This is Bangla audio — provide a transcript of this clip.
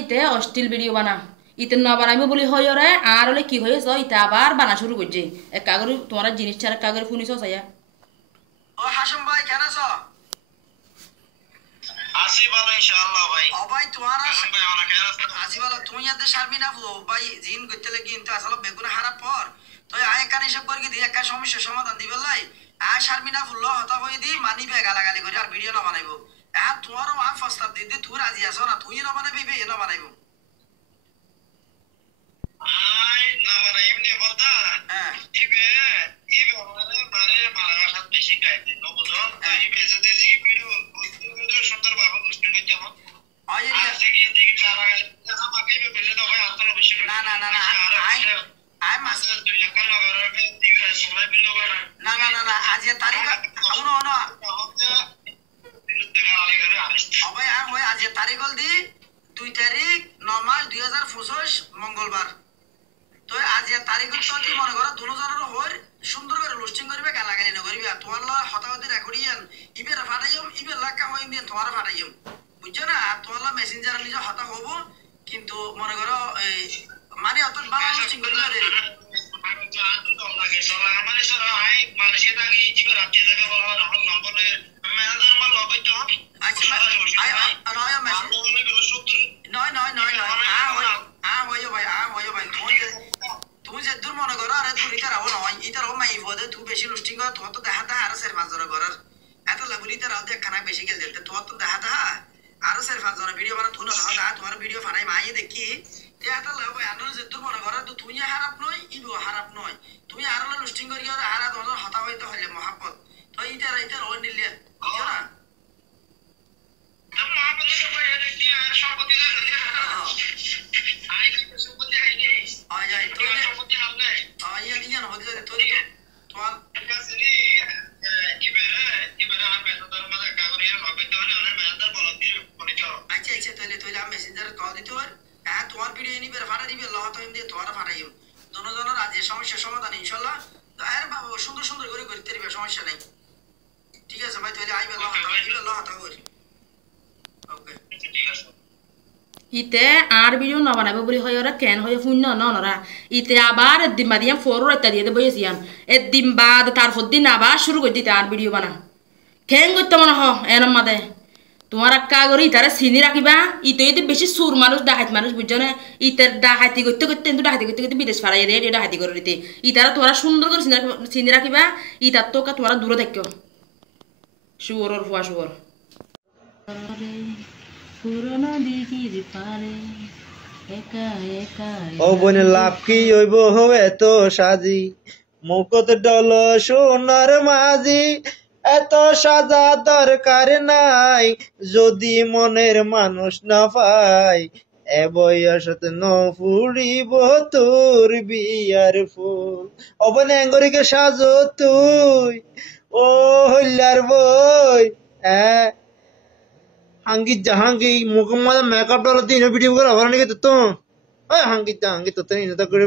ইতে অশ্লীল ভিডিও বানা ইতে ন বানাইবো বলি হয় রে আর হলে কি হয়েছ ইতে আবার বানা শুরু করছে এক কাগরে তোমার জিনিস ছাড়া কাগরে শুনিছ সাইয়া ও হাসম ভাই কেন আছো? আসি ভালো ইনশাআল্লাহ ভাই। ও ভাই তোমার হাসম ভাই আমরা কেন আছো? আসি ভালো তুমি এতে শারমিনা ভাই জিন করতে লাগি কিন্তু আসলে বেগুন হারা পর তো আয় কান হিসাব করে দি একটা সমস্যার সমাধান দিবে লাই আয় শারমিনা ফুল হতা হয়ে দি মানি বে গালাগালি করে আর ভিডিও না বানাইবো আর তোমারও মা প্রস্তাব দিদি তুই রাজি আছো না তুই না বানাবি বে না বানাইবো আই না মানে এমনি বলতা হ্যাঁ ইবে ইবে মানে বাংলা ভাষা বেশি গাইতে তো বুঝো ইবে যদি ভিডিও সুন্দর ভাবে বুঝতে করতে হবে আয় আজকে গিয়ে দিকে চালা গেল আমাকে ইবে বলে দাও ভাই আপনারা বেশি না না না না আয় মাস তুই একা না করবে দিবে সবাই ভিডিও বানা না না না না আজ তারিখ শুনো শুনো ভাই আয় হয় আজ তারিখ হল দি 2 তারিখ 9 মাস 2025 মঙ্গলবার তো আজ তারিখ তো দি মনে করো দুজনের হর সুন্দর করে রোস্টিং করবে গালাগালি না করবে তোমার ল হতাহতি রেকর্ডিয়ান ইবের ফাটাইম ইবের লাকা হইম দিয়ে তোমার ফাটাইম বুঝছো না আর তোমার মেসেঞ্জার নিজে হতা হব কিন্তু মনে করো এই মানে অত বাংলা রোস্টিং করবে রে বেশি রোস্টিং কর তোমার তো দেখা দেখা আরো 4-5 জন করার এত লাগুলি তার আদে খানা বেশি গেল দিতে তোমার তো দেখা দেখা আরো 4-5 জন ভিডিও বানা তুই না দেখা তোমার ভিডিও বানাই মাই দেখি এত লাভ আনো যে তুই মনে কর তো তুমি খারাপ নয় ইবো খারাপ নয় তুমি আরো রোস্টিং করি আর আরো তোমার হতা হইতে হইলে মহাপত তো ইটা রাইতে রই নিলে বুঝছো না সমস্যার সমাধান ইনশাল্লাহ সুন্দর সুন্দর করে করতে পারবে সমস্যা নেই ঠিক আছে ভাই তাহলে আইবে আল্লাহ হাতা করি ওকে ঠিক আছে ইতে আর ভিডিও না বানাবো বলি হয় ওরা কেন হয় শূন্য নরা ইতে আবার একদিন বাদ ইয়াম ফোর একটা দিয়ে দেবো ইয়াম একদিন বাদ তারপর দিন আবার শুরু করে দিতে আর ভিডিও বানা কেন করতে মনে হ এরম মাদে তোমার একা করে ইতারে চিনি রাখিবা ইতে ইতে বেশি সুর মানুষ ডাহাত মানুষ বুঝছো না ইতার ডাহাতি করতে করতে কিন্তু ডাহাতি করতে করতে বিদেশ ফারাই রে ডাহাতি করে দিতে ইতারা তোরা সুন্দর করে চিনি রাখিবা ইতার তো তোরা দূরে থাকো শুয়োর ফুয়া শুয়োর ও বনে লাভ কি হইব এত সাজি মুখত ডল সোনার মাঝি এত সাজা দরকার নাই যদি মনের মানুষ না পাই এ বয়সত ন ফুড়িব তোর বিয়ার ফুল ও বনে এঙ্গরিকে সাজো তুই ও হইলার বই হ্যাঁ হাঙ্গি জাহাঙ্গি মুখম্মদ মেকআপ ডল দিন ভিডিও করে হরানি তো হাঙ্গি জাহাঙ্গি তো তিনি তো করে